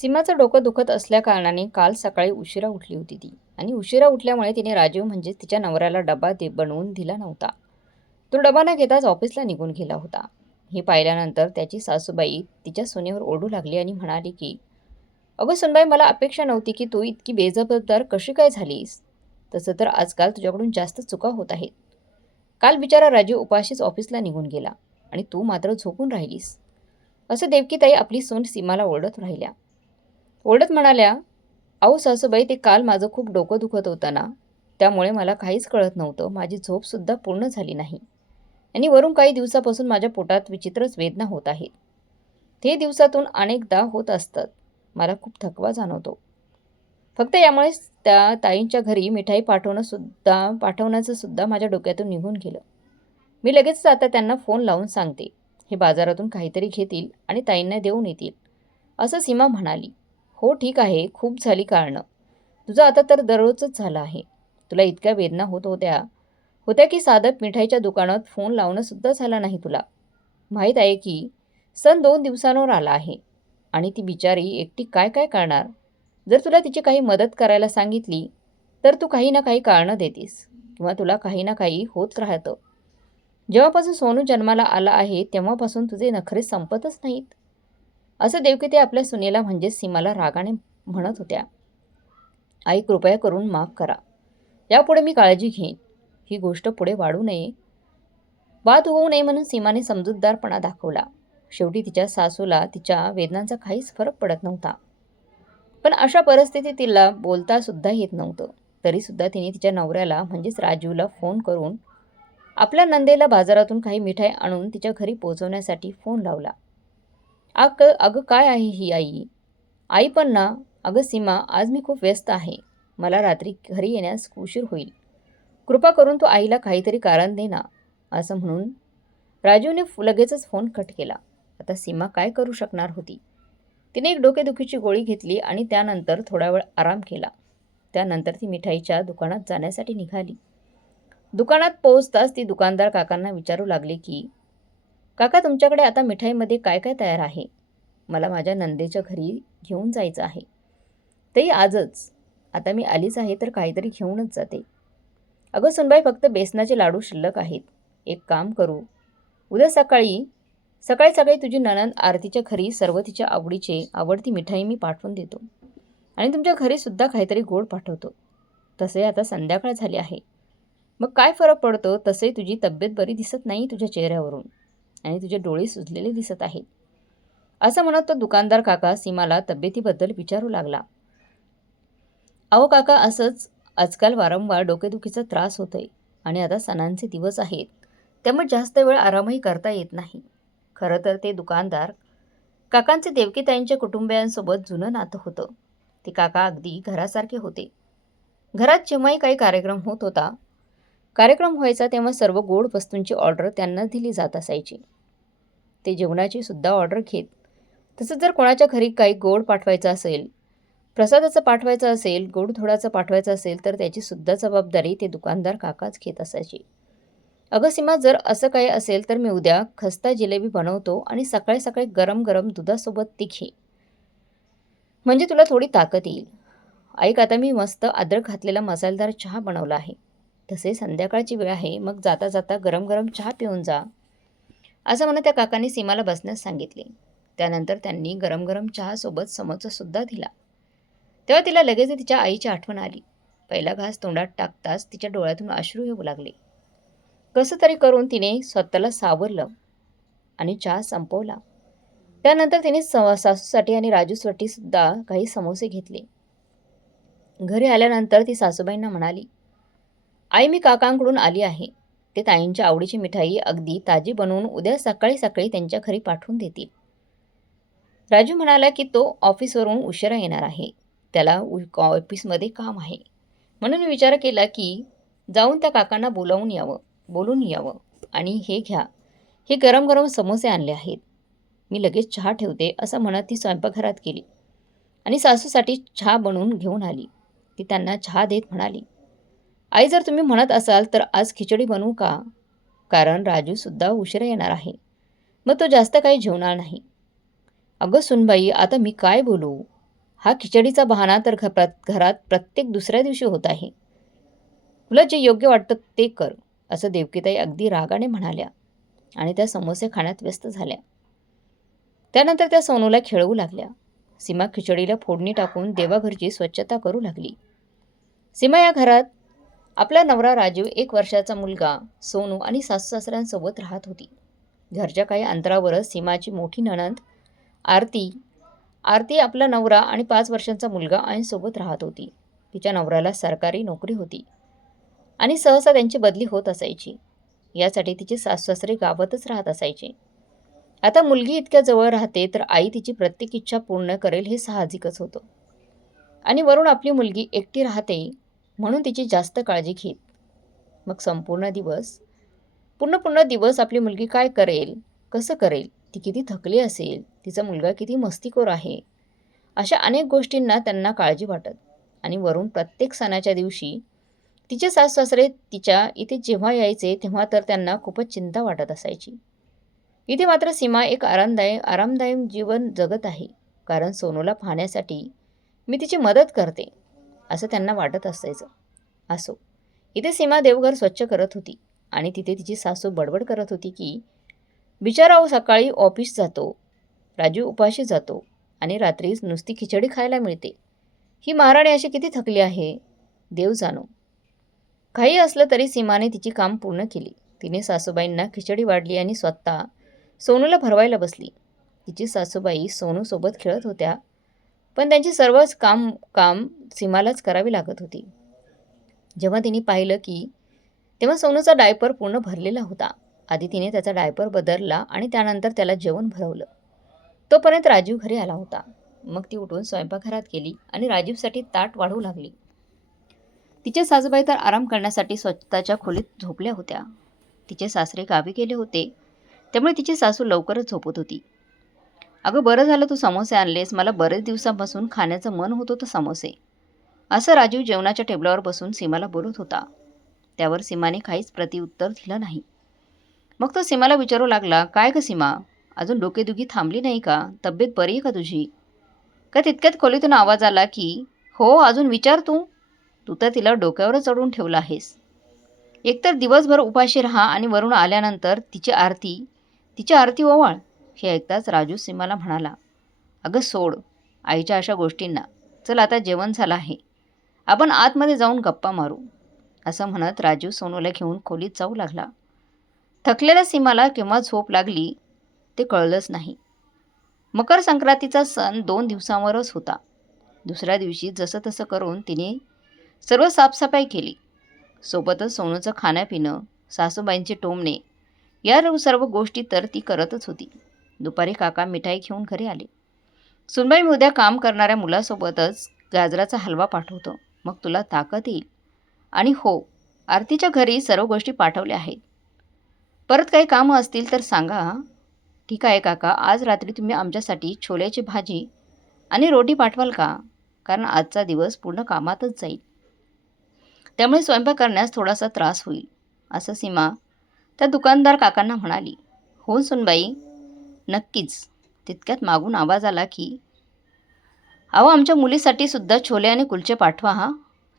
सीमाचं डोकं दुखत असल्याकारणाने काल सकाळी उशिरा उठली होती ती. आणि उशिरा उठल्यामुळे तिने राजीव म्हणजेच तिच्या नवऱ्याला डबा दे बनवून दिला नव्हता. तो डबा न घेताच ऑफिसला निघून गेला होता. हे पाहिल्यानंतर त्याची सासूबाई तिच्या सुनेवर ओढू लागली आणि म्हणाली की अगं सुनबाई मला अपेक्षा नव्हती की तू इतकी बेजबाबदार कशी काय झालीस? तसं तर आजकाल तुझ्याकडून जास्त चुका होत आहेत. काल बिचारा राजीव उपाशीच ऑफिसला निघून गेला आणि तू मात्र झोपून राहिलीस. असं देवकीताई आपली सून सीमाला ओरडत राहिल्या. ओरडत म्हणाल्या अहो सासूबाई ते काल माझं खूप डोकं दुखत होतं ना. त्यामुळे मला काहीच कळत नव्हतं. माझी झोपसुद्धा पूर्ण झाली नाही. आणि वरून काही दिवसापासून माझ्या पोटात विचित्रच वेदना होत आहेत. ते दिवसातून अनेकदा होत असतात. मला खूप थकवा जाणवतो. फक्त यामुळेच त्या ताईंच्या घरी मिठाई पाठवणंसुद्धा पाठवण्याचंसुद्धा पाठवण्याचं सुद्धा माझ्या डोक्यातून निघून गेलं. मी लगेचच आता त्यांना फोन लावून सांगते. हे बाजारातून काहीतरी घेतील आणि ताईंना देऊन येतील. असं सीमा म्हणाली. हो ठीक आहे. खूप झाली कारणं. तुझं आता तर दररोजच झालं आहे. तुला इतक्या वेदना होत होत्या. होत्या की साधक मिठाईच्या दुकानात फोन लावणंसुद्धा झालं नाही तुला. माहीत आहे की सण दोन दिवसांवर आला आहे. आणि ती बिचारी एकटी काय काय करणार? जर तुला तिची काही मदत करायला सांगितली तर तू काही ना काही कारणं देतीस. किंवा तुला काही ना काही होत राहतं. जेव्हापासून सोनू जन्माला आला आहे तेव्हापासून तुझे नखरे संपतच नाहीत. असं देवकी ते आपल्या सुनेला म्हणजेच सीमाला रागाने म्हणत होत्या. आई कृपया करून माफ करा. यापुढे मी काळजी घेईन. ही गोष्ट पुढे वाढू नये. वाद होऊ नये म्हणून सीमाने समजूतदारपणा दाखवला. शेवटी तिच्या सासूला तिच्या वेदनांचा काहीच फरक पडत नव्हता. पण अशा परिस्थितीत तिला बोलतासुद्धा येत नव्हतं. तरीसुद्धा तिने तिच्या नवऱ्याला म्हणजेच राजूला फोन करून आपल्या नंदेला बाजारातून काही मिठाई आणून तिच्या घरी पोहोचवण्यासाठी फोन लावला. अग अगं काय आहे ही आई? आई पण ना अगं सीमा आज मी खूप व्यस्त आहे. मला रात्री घरी येण्यास उशीर होईल. कृपा करून तू आईला काहीतरी कारण दे ना असं म्हणून राजूने लगेचच फोन कट केला. आता सीमा काय करू शकणार होती? तिने एक डोकेदुखीची गोळी घेतली आणि त्यानंतर थोडा वेळ आराम केला. त्यानंतर ती मिठाईच्या दुकानात जाण्यासाठी निघाली. दुकानात पोहोचताच ती दुकानदार काकांना विचारू लागली की काका तुमच्याकडे आता मिठाईमध्ये काय काय तयार आहे? मला माझ्या नंदेच्या घरी घेऊन जायचं आहे. तेही आजच. आता मी आलीच आहे तर काहीतरी घेऊनच जाते. अगं सुनबाई फक्त बेसनाचे लाडू शिल्लक आहेत. एक काम करू. उद्या सकाळी सकाळी सकाळी तुझी ननंद आरतीच्या घरी सर्व तिच्या आवडीचे आवडती मिठाई मी पाठवून देतो. आणि तुमच्या घरीसुद्धा काहीतरी गोड पाठवतो. तसे आता संध्याकाळ झाली आहे. मग काय फरक पडतो? तसे तुझी तब्येत बरी दिसत नाही तुझ्या चेहऱ्यावरून. आणि तुझे डोळे सुजलेले दिसत आहेत. असं म्हणत तो दुकानदार काका सीमाला तब्येतीबद्दल विचारू लागला. अहो काका असंच आजकाल वारंवार डोकेदुखीचा त्रास होतोय आणि आता सणांचे दिवस आहेत. त्यामुळे जास्त वेळ आरामही करता येत नाही. खरं तर ते दुकानदार काकांचे देवकीताईंच्या कुटुंबियांसोबत जुनं नातं होतं. ते काका अगदी घरासारखे होते. घरात जेव्हाही काही कार्यक्रम होत होता कार्यक्रम व्हायचा तेव्हा सर्व गोड वस्तूंची ऑर्डर त्यांना दिली जात असायची. ते जेवणाची सुद्धा ऑर्डर घेत. तसंच जर कोणाच्या घरी काही गोड पाठवायचं असेल प्रसादाचं पाठवायचं असेल गोड थोडाचं पाठवायचं असेल तर त्याची सुद्धा जबाबदारी ते दुकानदार काकाच घेत असायचे. अगं सीमा जर असं काही असेल तर मी उद्या खस्ता जिलेबी बनवतो आणि सकाळी सकाळी गरम गरम दुधासोबत ती घे. म्हणजे तुला थोडी ताकद येईल. ऐक आता मी मस्त अद्रक घातलेला मसालेदार चहा बनवला आहे. तसे संध्याकाळची वेळ आहे मग जाता जाता गरम गरम चहा पिऊन जा. असं म्हणत त्या काकांनी सीमाला बसण्यास सांगितले. त्यानंतर त्यांनी गरम गरम चहासोबत समोसासुद्धा दिला. तेव्हा तिला लगेच तिच्या आईची आठवण आली. पहिला घास तोंडात टाकताच तिच्या डोळ्यातून अश्रू येऊ लागले. कसं तरी करून तिने स्वतःला सावरलं आणि चहा संपवला. त्यानंतर तिने स सासूसाठी आणि राजूसाठीसुद्धा काही समोसे घेतले. घरी आल्यानंतर ती सासूबाईंना म्हणाली आई मी काकांकडून आली आहे. ते ताईंच्या आवडीची मिठाई अगदी ताजी बनवून उद्या सकाळी सकाळी त्यांच्या घरी पाठवून देतील. राजू म्हणाला की तो ऑफिसवरून उशिरा येणार आहे. त्याला ऑफिसमध्ये काम आहे. म्हणून मी विचार केला की जाऊन त्या काकांना बोलावून यावं बोलून यावं आणि हे घ्या. हे गरम गरम समोसे आणले आहेत. मी लगेच चहा ठेवते असं म्हणत ती स्वयंपाकघरात गेली आणि सासूसाठी चहा बनवून घेऊन आली. ती त्यांना चहा देत म्हणाली आई जर तुम्ही म्हणत असाल तर आज खिचडी बनवू का? कारण राजूसुद्धा उशिरा येणार आहे. मग तो जास्त काही जेवणार नाही. अगं सुनबाई आता मी काय बोलू? हा खिचडीचा बहाणा तर घ प्रत घरात प्रत्येक दुसऱ्या दिवशी होत आहे. तुला जे योग्य वाटतं ते कर असं देवकीताई अगदी रागाने म्हणाल्या आणि त्या समोसे खाण्यात व्यस्त झाल्या. त्यानंतर त्या सोनूला खेळवू लागल्या. सीमा खिचडीला फोडणी टाकून देवाघरची स्वच्छता करू लागली. सीमा या घरात आपला नवरा राजीव एक वर्षाचा मुलगा सोनू आणि सासू सासऱ्यांसोबत राहत होती. घरच्या काही अंतरावरच सीमाची मोठी नणंद आरती आरती आपला नवरा आणि पाच वर्षांचा मुलगा आईसोबत राहत होती. तिच्या नवऱ्याला सरकारी नोकरी होती आणि सहसा त्यांची बदली होत असायची. यासाठी तिचे सासू-सासरे गावातच राहत असायचे. आता मुलगी इतक्या जवळ राहते तर आई तिची प्रत्येक इच्छा पूर्ण करेल हे साहजिकच होतं. आणि वरून आपली मुलगी एकटी राहते म्हणून तिची जास्त काळजी घेत मग संपूर्ण दिवस पूर्ण पूर्ण दिवस आपली मुलगी काय करेल कसं करेल ती किती थकली असेल तिचा मुलगा किती मस्तीखोर आहे अशा अनेक गोष्टींना त्यांना काळजी वाटत. आणि वरून प्रत्येक सणाच्या दिवशी तिचे सासू-सासरे तिच्या इथे जेव्हा यायचे तेव्हा तर त्यांना खूपच चिंता वाटत असायची. इथे मात्र सीमा एक आरामदायक आरामदायक जीवन जगत आहे. कारण सोनूला पाहण्यासाठी मी तिची मदत करते. असं त्यांना वाटत असायचं. असो. इथे सीमा देवघर स्वच्छ करत होती आणि तिथे तिची सासू बडबड करत होती की बिचारा सकाळी ऑफिस जातो राजू उपाशी जातो आणि रात्रीच नुसती खिचडी खायला मिळते. ही महाराणी अशी किती थकली आहे? देव जाणो. काही असलं तरी सीमाने तिची काम पूर्ण केली. तिने सासूबाईंना खिचडी वाढली आणि स्वतः सोनूला भरवायला बसली. तिची सासूबाई सोनूसोबत खेळत होत्या पण त्यांची सर्वच काम काम सीमालाच करावी लागत होती. जेव्हा तिने पाहिलं की तेव्हा सोनूचा डायपर पूर्ण भरलेला होता. आधी तिने त्याचा डायपर बदलला आणि त्यानंतर त्याला जेवण भरवलं. तोपर्यंत राजीव घरी आला होता. मग ती उठून स्वयंपाकघरात गेली आणि राजीवसाठी ताट वाढवू लागली. तिचे सासूबाई तर आराम करण्यासाठी स्वतःच्या खोलीत झोपल्या होत्या. तिचे सासरे गावी गेले होते. त्यामुळे तिची सासू लवकरच झोपत होती. अगं बरं झालं तू समोसे आणलेस. मला बरेच दिवसापासून खाण्याचं मन होत होतं समोसे. असं राजीव जेवणाच्या टेबलावर बसून सीमाला बोलत होता. त्यावर सीमाने काहीच प्रतिउत्तर दिलं नाही. मग तो सीमाला विचारू लागला काय ग सीमा? अजून डोकेदुखी थांबली नाही का? तब्येत बरी आहे का तुझी? का तितक्यात खोलीतून आवाज आला की हो अजून विचार तू. तू तर तिला डोक्यावरच चढवून ठेवलं आहेस. एकतर दिवसभर उपाशी राहा आणि वरून आल्यानंतर तिची आरती तिची आरती ओवाळ. हे ऐकताच राजू सीमाला म्हणाला अगं सोड आईच्या अशा गोष्टींना. चल आता जेवण झालं आहे. आपण आतमध्ये जाऊन गप्पा मारू. असं म्हणत राजू सोनूला घेऊन खोलीत जाऊ लागला. थकलेल्या सीमाला केव्हा झोप लागली ते कळलंच नाही. मकर संक्रांतीचा सण दोन दिवसांवरच होता. दुसऱ्या दिवशी जसं तसं करून तिने सर्व साफसफाई केली. सोबतच सोनूचं खाण्यापिणं सासूबाईंचे टोमणे या सर्व गोष्टी तर ती करतच होती. दुपारी काका मिठाई घेऊन घरी आले. सुनबाई मी उद्या काम करणाऱ्या मुलासोबतच गाजराचा हलवा पाठवतो. मग तुला ताकद येईल. आणि हो आरतीच्या घरी सर्व गोष्टी पाठवल्या आहेत. परत काही कामं असतील तर सांगा ठीक आहे काका आज रात्री तुम्ही आमच्यासाठी छोल्याची भाजी आणि रोटी पाठवाल का? कारण आजचा दिवस पूर्ण कामातच जाईल. त्यामुळे स्वयंपाक करण्यास थोडासा त्रास होईल असं सीमा त्या दुकानदार काकांना म्हणाली. हो सुनबाई नक्कीच. तितक्यात मागून आवाज आला की अहो आमच्या मुलीसाठी सुद्धा छोले आणि कुलचे पाठवा हा.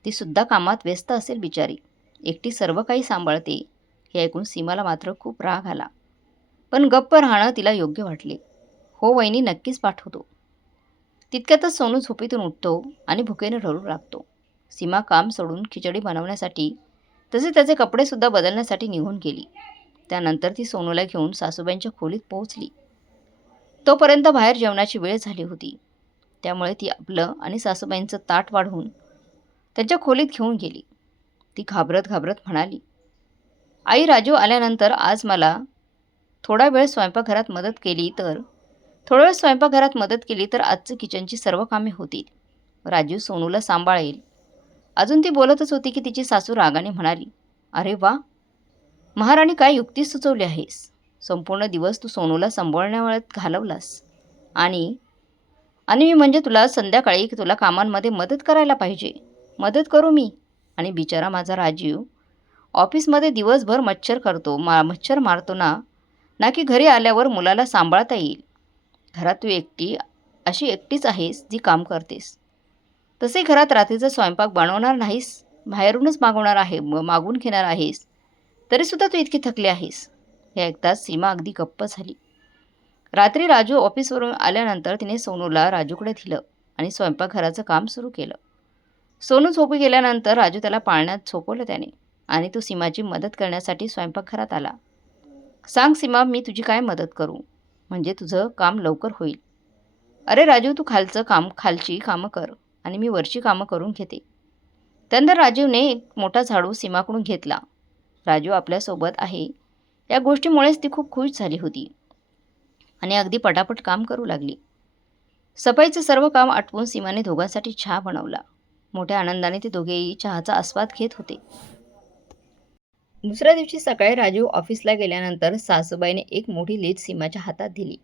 ती सुद्धा कामात व्यस्त असेल बिचारी. एकटी सर्व काही सांभाळते. हे ऐकून सीमाला मात्र खूप राग आला. पण गप्प राहणं तिला योग्य वाटले. हो वहिनी नक्कीच पाठवतो. तितक्यातच सोनू झोपेतून उठतो आणि भुकेने रडू लागतो. सीमा काम सोडून खिचडी बनवण्यासाठी तसे त्याचे कपडेसुद्धा बदलण्यासाठी निघून गेली. त्यानंतर ती सोनूला घेऊन सासूबाईंच्या खोलीत पोहोचली. तोपर्यंत बाहेर जेवणाची वेळ झाली होती. त्यामुळे ती आपलं आणि सासूबाईंचं ताट वाढवून त्यांच्या खोलीत घेऊन गेली. ती घाबरत घाबरत म्हणाली आई राजू आल्यानंतर आज मला थोडा वेळ स्वयंपाकघरात मदत केली तर थोडा वेळ स्वयंपाकघरात मदत केली तर आजचं किचनची सर्व कामे होतील. राजू सोनूला सांभाळेल. अजून ती बोलतच होती की तिची सासू रागाने म्हणाली अरे वा! महाराणी काय युक्ती सुचवली आहेस? संपूर्ण दिवस तू सोनूला सांभाळण्यावळत घालवलास. आणि आणि मी म्हणजे तुला संध्याकाळी तुला कामांमध्ये मदत करायला पाहिजे. मदत करू मी. आणि बिचारा माझा राजीव ऑफिसमध्ये दिवसभर मच्छर करतो मा मच्छर मारतो ना ना की घरी आल्यावर मुलाला सांभाळता येईल. घरात तू एकटी अशी एकटीच आहेस जी काम करतेस. तसे घरात रात्रीचा स्वयंपाक बनवणार नाहीस. बाहेरूनच मागवणार आहे मागून घेणार आहेस. तरीसुद्धा तू इतकी थकली आहेस. हे ऐकताच सीमा अगदी गप्प झाली. रात्री राजू ऑफिसवरून आल्यानंतर तिने सोनूला राजूकडे दिलं आणि स्वयंपाकघराचं काम सुरू केलं. सोनू झोपी गेल्यानंतर राजू त्याला पाळण्यात झोपवलं त्याने आणि तो सीमाची मदत करण्यासाठी स्वयंपाकघरात आला. सांग सीमा मी तुझी काय मदत करू? म्हणजे तुझं काम लवकर होईल. अरे राजू तू खालचं काम खालची कामं कर आणि मी वरची कामं करून घेते. त्यानंतर राजीवने एक मोठा झाडू सीमाकडून घेतला. राजू आपल्यासोबत आहे या गोष्टीमुळेच ती खूप खुश झाली होती. आणि अगदी पटापट काम करू लागली. सफाईचं सर्व काम आटवून सीमाने दोघांसाठी चहा बनवला. मोठ्या आनंदाने ते दोघेही चहाचा आस्वाद घेत होते. दुसऱ्या दिवशी सकाळी राजीव ऑफिसला गेल्यानंतर सासूबाईने एक मोठी लिस्ट सीमाच्या हातात दिली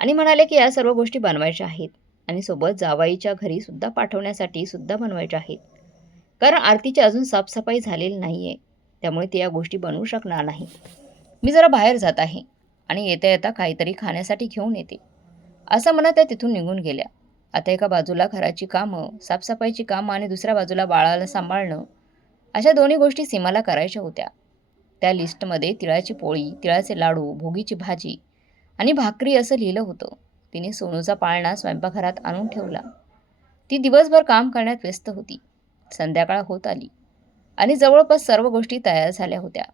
आणि म्हणाले की या सर्व गोष्टी बनवायच्या आहेत आणि सोबत जावाईच्या घरी सुद्धा पाठवण्यासाठी सुद्धा बनवायच्या आहेत. कारण आरतीची अजून साफसफाई झालेली नाही आहे त्यामुळे ती या गोष्टी बनवू शकणार नाही. मी जरा बाहेर जात आहे आणि येता येता काहीतरी खाण्यासाठी घेऊन येते. असं म्हणत त्या तिथून निघून गेल्या. आता एका बाजूला घराची कामं साफसफाईची कामं आणि दुसऱ्या बाजूला बाळाला सांभाळणं अशा दोन्ही गोष्टी सीमाला करायच्या होत्या. त्या लिस्टमध्ये तिळाची पोळी तिळाचे लाडू भोगीची भाजी आणि भाकरी असं लिहिलं होतं. तिने सोनूचा पाळणा स्वयंपाकघरात आणून ठेवला. ती दिवसभर काम करण्यात व्यस्त होती. संध्याकाळ होत आली आणि जवळपास सर्व गोष्टी तयार झाल्या होत्या.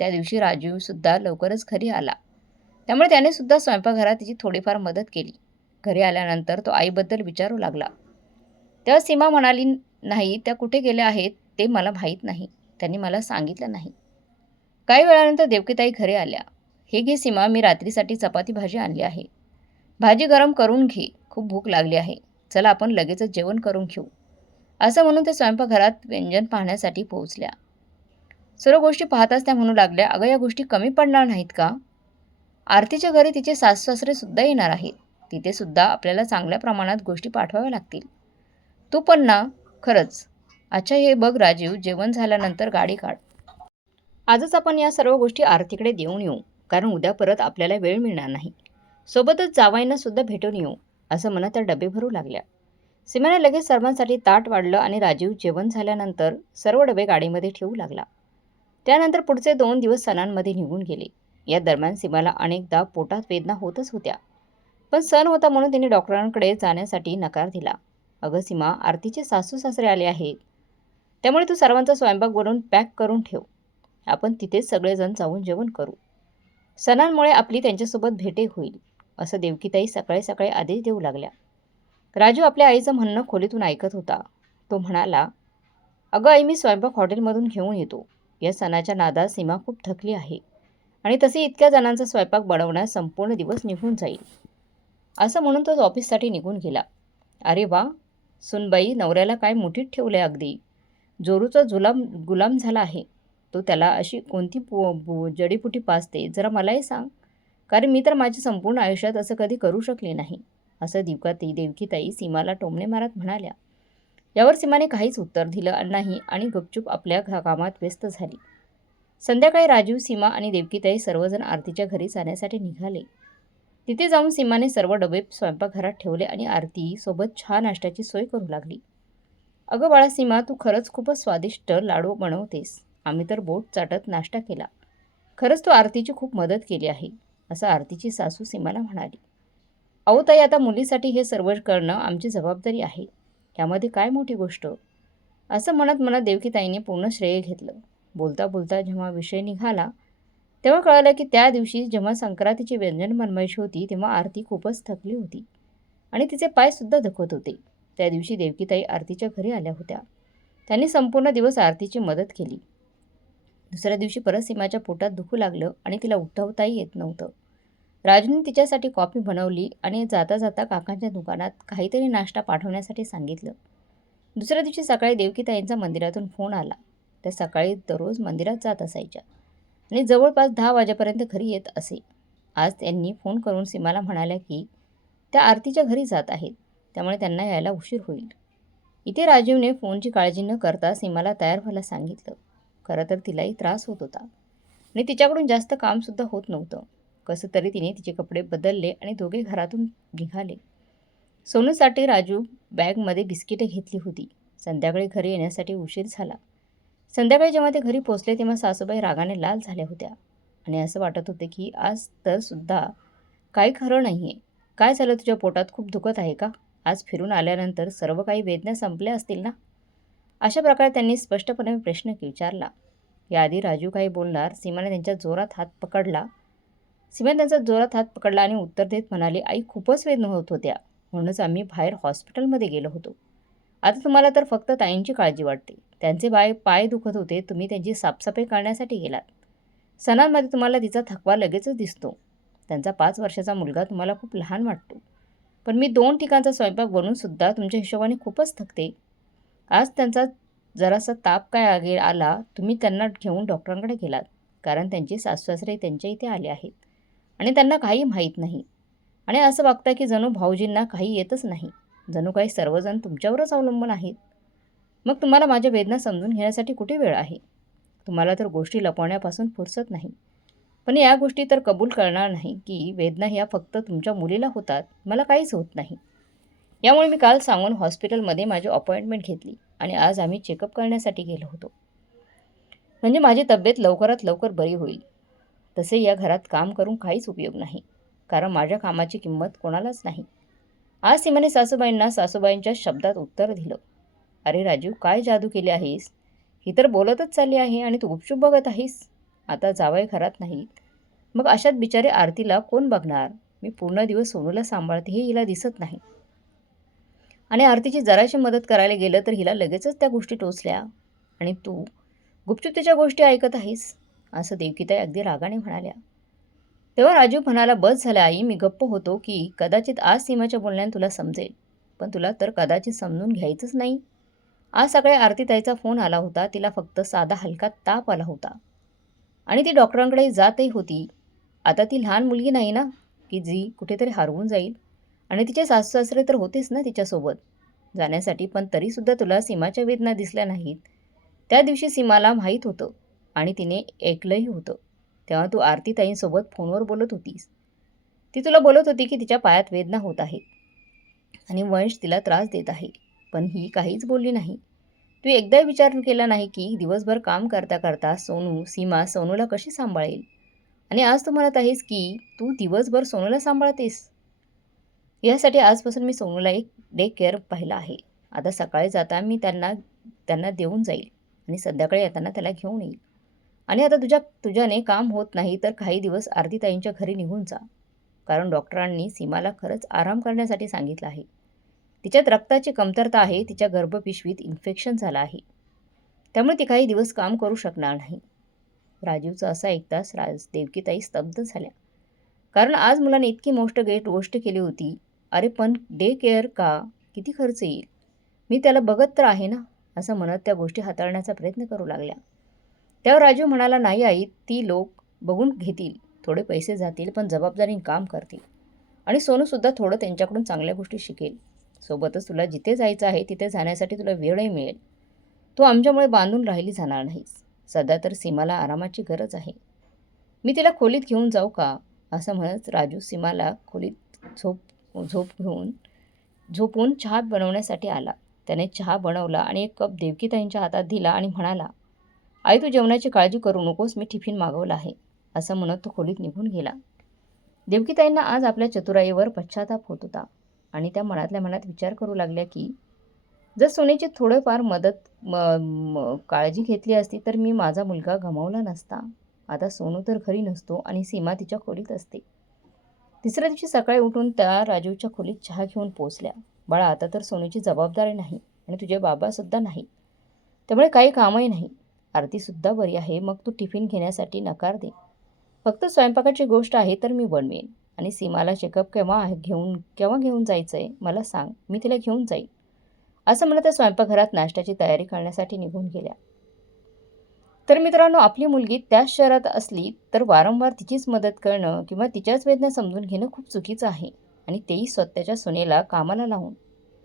त्या दिवशी राजूसुद्धा लवकरच घरी आला. त्यामुळे त्याने सुद्धा स्वयंपाकघरात तिची थोडीफार मदत केली. घरी आल्यानंतर तो आईबद्दल विचारू लागला. तेव्हा सीमा म्हणाली नाही त्या कुठे गेल्या आहेत ते मला माहीत नाही. त्यांनी मला सांगितलं नाही. काही वेळानंतर देवकीताई घरी आल्या. हे घे सीमा मी रात्रीसाठी चपाती भाजी आणली आहे. भाजी गरम करून घे. खूप भूक लागली आहे. चला आपण लगेचच जेवण करून घेऊ. असं म्हणून ते स्वयंपाकघरात व्यंजन पाहण्यासाठी पोहोचल्या. सर्व गोष्टी पाहताच त्या म्हणू लागल्या अगं या गोष्टी कमी पडणार नाहीत का? आरतीच्या घरी तिचे सासू सुद्धा येणार आहेत. तिथे सुद्धा आपल्याला चांगल्या प्रमाणात गोष्टी पाठवाव्या लागतील. तू पण ना खरंच. अच्छा हे बघ राजीव जेवण झाल्यानंतर गाडी काढ. आजच आपण या सर्व गोष्टी आरतीकडे देऊन येऊ कारण उद्या परत आपल्याला वेळ मिळणार नाही. सोबतच जावाईंना सुद्धा भेटून येऊ असं म्हणत त्या डबे भरू लागल्या. सीमेने लगेच सर्वांसाठी ताट वाढलं आणि राजीव जेवण झाल्यानंतर सर्व डबे गाडीमध्ये ठेवू लागला. त्यानंतर पुढचे दोन दिवस सणांमध्ये निघून गेले. या दरम्यान सीमाला अनेकदा पोटात वेदना होतच होत्या. पण सण होता म्हणून तिने डॉक्टरांकडे जाण्यासाठी नकार दिला. अगं सीमा आरतीचे सासू सासरे आले आहेत. त्यामुळे तू सर्वांचा स्वयंपाक बनवून पॅक करून ठेव. आपण तिथेच सगळेजण जाऊन जेवण करू. सणांमुळे आपली त्यांच्यासोबत भेटे होईल असं देवकीताई सकाळी सकाळी आदेश देऊ लागल्या. राजू आपल्या आईचं म्हणणं खोलीतून ऐकत होता. तो म्हणाला अगं आई मी स्वयंपाक हॉटेलमधून घेऊन येतो. या सणाच्या नादात सीमा खूप थकली आहे. आणि तसे इतक्या जणांचा स्वयंपाक बनवण्यास संपूर्ण दिवस निघून जाईल. असं म्हणून तो ऑफिससाठी निघून गेला. अरे वा! सुनबाई नवऱ्याला काय मुठीत ठेवले अगदी? जोरूचा जुलाम गुलाम झाला आहे. तो त्याला अशी कोणती पु बु जडीपुटी पाजते जरा मलाही सांग. कारण मी तर माझ्या संपूर्ण आयुष्यात असं कधी करू शकले नाही. असं दिवकाती देवकीताई सीमाला टोमणे मारत म्हणाल्या. यावर सीमाने काहीच उत्तर दिलं नाही आणि गपचूप आपल्या कामात व्यस्त झाली. संध्याकाळी राजीव सीमा आणि देवकीताई सर्वजण आरतीच्या घरी जाण्यासाठी निघाले. तिथे जाऊन सीमाने सर्व डबे स्वयंपाकघरात ठेवले आणि आरती सोबत छान नाश्त्याची सोय करू लागली. अगं बाळा सीमा तू खरंच खूपच स्वादिष्ट लाडू बनवतेस. आम्ही तर बोट चाटत नाश्ता केला. खरंच तू आरतीची खूप मदत केली आहे असं आरतीची सासू सीमाला म्हणाली. अहो ताई आता मुलीसाठी हे सर्व करणं आमची जबाबदारी आहे. यामध्ये काय मोठी गोष्ट? असं म्हणत मला देवकीताईने पूर्ण श्रेय घेतलं. बोलता बोलता जेव्हा विषय निघाला तेव्हा कळलं की त्या दिवशी जेव्हा संक्रांतीची व्यंजन बनवायची होती तेव्हा आरती खूपच थकली होती आणि तिचे पायसुद्धा दुखत होते. त्या दिवशी देवकीताई आरतीच्या घरी आल्या होत्या. त्यांनी संपूर्ण दिवस आरतीची मदत केली. दुसऱ्या दिवशी परत सीमाच्या पोटात दुखू लागलं आणि तिला उठवताही येत नव्हतं. राजूने तिच्यासाठी कॉफी बनवली आणि जाता जाता काकांच्या दुकानात काहीतरी नाश्ता पाठवण्यासाठी सांगितलं. दुसऱ्या दिवशी सकाळी देवकीताईंचा मंदिरातून फोन आला. त्या सकाळी दररोज मंदिरात जात असायच्या आणि जवळपास दहा वाजेपर्यंत घरी येत असे. आज त्यांनी फोन करून सीमाला म्हणाल्या की त्या आरतीच्या घरी जात आहेत. त्यामुळे त्यांना यायला उशीर होईल. इथे राजीवने फोनची काळजी न करता सीमाला तयार व्हायला सांगितलं. खरं तर तिलाही त्रास होत होता. आणि तिच्याकडून जास्त कामसुद्धा होत नव्हतं. कसं तरी तिने तिचे कपडे बदलले आणि दोघे घरातून निघाले. सोनूसाठी राजू बॅगमध्ये बिस्किटे घेतली होती. संध्याकाळी घरी येण्यासाठी उशीर झाला. संध्याकाळी जेव्हा ते घरी पोचले तेव्हा सासूबाई रागाने लाल झाल्या होत्या. आणि असं वाटत होते की आज तर सुद्धा काही खरं नाही आहे काय झालं तुझ्या पोटात? खूप दुखत आहे का? आज फिरून आल्यानंतर सर्व काही वेदना संपल्या असतील ना? अशा प्रकारे त्यांनी स्पष्टपणे प्रश्न विचारला. याआधी राजू काही बोलणार सीमाने त्यांच्या जोरात हात पकडला. सीमाने त्यांचा जोरात हात पकडला आणि उत्तर देत म्हणाली आई खूपच वेदना होत होत्या. म्हणूनच आम्ही बाहेर हॉस्पिटलमध्ये गेलो होतो. आता तुम्हाला तर फक्त ताईंची काळजी वाटते. त्यांचे बाय पाय दुखत होते. तुम्ही त्यांची साफसफाई करण्यासाठी गेलात. सणांमध्ये तुम्हाला तिचा थकवा लगेचच दिसतो. त्यांचा पाच वर्षाचा मुलगा तुम्हाला खूप लहान वाटतो. पण मी दोन ठिकाणचा स्वयंपाक बनवूनसुद्धा तुमच्या हिशोबाने खूपच थकते. आज त्यांचा जरासा ताप काय आगे आला तुम्ही त्यांना घेऊन डॉक्टरांकडे गेलात. कारण त्यांचे सासूसासरे त्यांच्या इथे आले आहेत. आणि त्यांना काही माहीत नाही. आणि असं वागतं की जणू भाऊजींना काही येतच नाही. जणू काही सर्वजण तुमच्यावरच अवलंबून आहेत. मग तुम्हाला माझ्या वेदना समजून घेण्यासाठी कुठे वेळ आहे? तुम्हाला तर गोष्टी लपवण्यापासून फुरसत नाही. पण या गोष्टी तर कबूल करणार नाही की वेदना ह्या फक्त तुमच्या मुलीला होतात. मला काहीच होत नाही. यामुळे मी काल सांगून हॉस्पिटलमध्ये माझी अपॉइंटमेंट घेतली आणि आज आम्ही चेकअप करण्यासाठी गेलो होतो. म्हणजे माझी तब्येत लवकरात लवकर बरी होईल. तसे या घरात काम करून काहीच उपयोग नाही. कारण माझ्या कामाची किंमत कोणालाच नाही. आज सीमाने सासूबाईंना सासूबाईंच्या शब्दात उत्तर दिलं. अरे राजू काय जादू केली आहेस? ही तर बोलतच चालली आहे आणि तू गुपचूप बघत आहेस. आता जावय घरात नाहीत. मग अशात बिचारे आरतीला कोण बघणार? मी पूर्ण दिवस सोनूला सांभाळते हे हिला दिसत नाही. आणि आरतीची जराशी मदत करायला गेलं तर हिला लगेचच त्या गोष्टी टोचल्या. आणि तू गुपचूप त्याच्या गोष्टी ऐकत आहेस? असं देवकीताई अगदी रागाने म्हणाल्या. तेव्हा राजू म्हणाला बस झाला आई मी गप्प होतो की कदाचित आज सीमाच्या बोलण्याने तुला समजेल पण तुला तर कदाचित समजून घ्यायचंच नाही. आज सकाळी आरतीताईचा फोन आला होता तिला फक्त साधा हलका ताप आला होता. आणि ती डॉक्टरांकडे जातही होती. आता ती लहान मुलगी नाही ना की जी कुठेतरी हरवून जाईल. आणि तिचे सासू सासरे तर होतेच ना तिच्यासोबत. जाण्यासाठी पण तरीसुद्धा तुला सीमाच्या वेदना दिसल्या नाहीत. त्या दिवशी सीमाला माहीत होतं आणि तिने ऐकलंही होतं. तेव्हा तू आरतीताईंसोबत फोनवर बोलत होतीस. ती तुला बोलत होती की तिच्या पायात वेदना होत आहेत. आणि वंश तिला त्रास देत आहे. पण ही काहीच बोलली नाही. तू एकदा विचार केला नाही की दिवसभर काम करता करता सोनू सीमा सोनूला कशी सांभाळेल? आणि आज तू म्हणत आहेस की तू दिवसभर सोनूला सांभाळतेस? यासाठी आजपासून मी सोनूला एक डे केअर पाहिला आहे. आता सकाळी जाता मी त्यांना त्यांना देऊन जाईल. आणि संध्याकाळी येताना त्याला घेऊन येईल. आणि आता तुझ्या तुझ्याने काम होत नाही तर काही दिवस आरतीताईंच्या घरी निघून जा. कारण डॉक्टरांनी सीमाला खरंच आराम करण्यासाठी सांगितलं आहे. तिच्यात रक्ताची कमतरता आहे तिच्या गर्भपिशवीत इन्फेक्शन झालं आहे. त्यामुळे ती काही दिवस काम करू शकणार नाही. राजीवचं असं ऐकताच राज देवकीताई स्तब्ध झाल्या. कारण आज मुलाने इतकी मोष्ट गेट गोष्ट केली होती. अरे पण डे केअर का? किती खर्च येईल? मी त्याला बघत तर आहे ना असं म्हणत त्या गोष्टी हाताळण्याचा प्रयत्न करू लागल्या. त्यावर राजू म्हणाला नाही आई ती लोक बघून घेतील. थोडे पैसे जातील पण जबाबदारीने काम करतील. आणि सोनूसुद्धा थोडं त्यांच्याकडून चांगल्या गोष्टी शिकेल. सोबतच तुला जिथे जायचं आहे तिथे जाण्यासाठी तुला वेळही मिळेल. तू आमच्यामुळे बांधून राहिली जाणार नाहीस. सध्या तर सीमाला आरामाची गरज आहे. मी तिला खोलीत घेऊन जाऊ का? असं म्हणत राजू सीमाला खोलीत झोप झोप घेऊन झोपून चहा बनवण्यासाठी आला. त्याने चहा बनवला आणि एक कप देवकीताईंच्या हातात दिला आणि म्हणाला आई तू जेवणाची काळजी करू नकोस मी टिफिन मागवला आहे असं म्हणत तो खोलीत निघून गेला. देवकीताईंना आज आपल्या चतुराईवर पश्चाताप होत होता आणि त्या मनातल्या मनात विचार करू लागल्या की जर सोनेची थोडंफार मदत म म- काळजी घेतली असती तर मी माझा मुलगा गमावला नसता. आता सोनू तर घरी नसतो आणि सीमा तिच्या खोलीत असते. तिसऱ्या दिवशी सकाळी उठून त्या राजूच्या खोलीत चहा घेऊन पोचल्या बाळा आता तर सोनूची जबाबदारी नाही आणि तुझे बाबासुद्धा नाही. त्यामुळे काही कामही नाही. आरतीसुद्धा बरी आहे. मग तू टिफिन घेण्यासाठी नकार दे. फक्त स्वयंपाकाची गोष्ट आहे तर मी बनवेन. आणि सीमाला चेकअप केव्हा आहे? घेऊन केव्हा घेऊन जायचं आहे मला सांग. मी तिला घेऊन जाईन. असं म्हणत त्या स्वयंपाकघरात नाश्त्याची तयारी करण्यासाठी निघून गेल्या. तर मित्रांनो आपली मुलगी त्याच शहरात असली तर वारंवार तिचीच मदत करणं किंवा तिच्याच वेदना समजून घेणं खूप चुकीचं आहे. आणि तेही स्वतःच्या सुनेला कामाला लावून.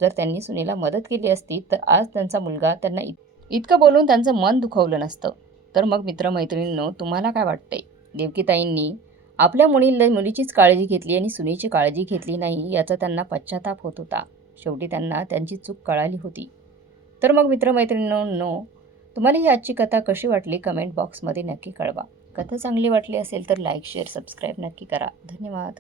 जर त्यांनी सुनेला मदत केली असती तर आज त्यांचा मुलगा त्यांना इत इतकं बोलून त्यांचं मन दुखवलं नसतं. तर मग मित्रमैत्रिणींनो तुम्हाला काय वाटतंय? देवकीताईंनी आपल्या मुलीला मुलीचीच काळजी घेतली आणि सुनेची काळजी घेतली नाही याचा त्यांना पश्चाताप होत होता. शेवटी त्यांना त्यांची चूक कळाली होती. तर मग मित्रमैत्रिणींनो तुम्हाला ही आजची कथा कशी वाटली? कमेंट बॉक्समध्ये नक्की कळवा. कथा चांगली वाटली असेल तर लाईक शेअर सबस्क्राईब नक्की करा. धन्यवाद.